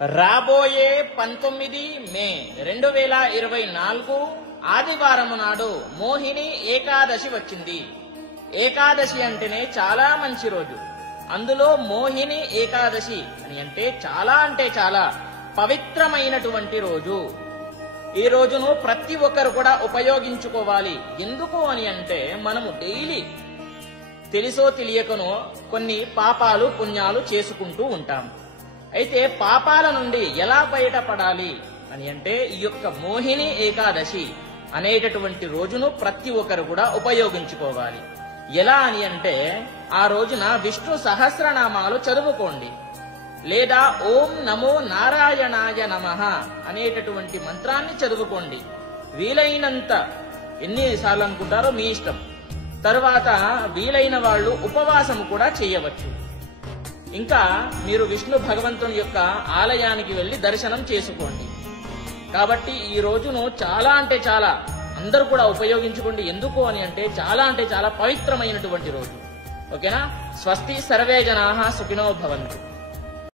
రాబోయే 19 మే 2024 ఆదివారం నాడు మోహిని ఏకాదశి వచ్చింది. ఏకాదశి అంటేనే చాలా మంచి రోజు. అందులో మోహిని ఏకాదశి అంటే చాలా పవిత్రమైనటువంటి రోజు. ఈ రోజును ప్రతి ఒక్కరు కూడా ఉపయోగించుకోవాలి. ఎందుకు అని అంటే మనము డైలీ తెలుసో తెలియకనో కొన్ని పాపాలు పుణ్యాలు చేసుకుంటూ ఉంటాం. అయితే పాపాల నుండి ఎలా బయటపడాలి అని అంటే ఈ యొక్క మోహిని ఏకాదశి అనేటటువంటి రోజును ప్రతి ఒక్కరు కూడా ఉపయోగించుకోవాలి. ఎలా అని అంటే ఆ రోజున విష్ణు సహస్రనామాలు చదువుకోండి, లేదా ఓం నమో నారాయణాయ నమః అనేటటువంటి మంత్రాన్ని చదువుకోండి. వీలైనంత ఎన్నిసార్లు అనుకుంటారో మీ ఇష్టం. తరువాత వీలైన వాళ్ళు ఉపవాసం కూడా చేయవచ్చు. ఇంకా మీరు విష్ణు భగవంతుని యొక్క ఆలయానికి వెళ్లి దర్శనం చేసుకోండి. కాబట్టి ఈ రోజును చాలా అందరూ కూడా ఉపయోగించుకోండి. ఎందుకు అని అంటే చాలా పవిత్రమైనటువంటి రోజు. ఓకేనా? స్వస్తి సర్వే జనాః సుఖినో భవంతు.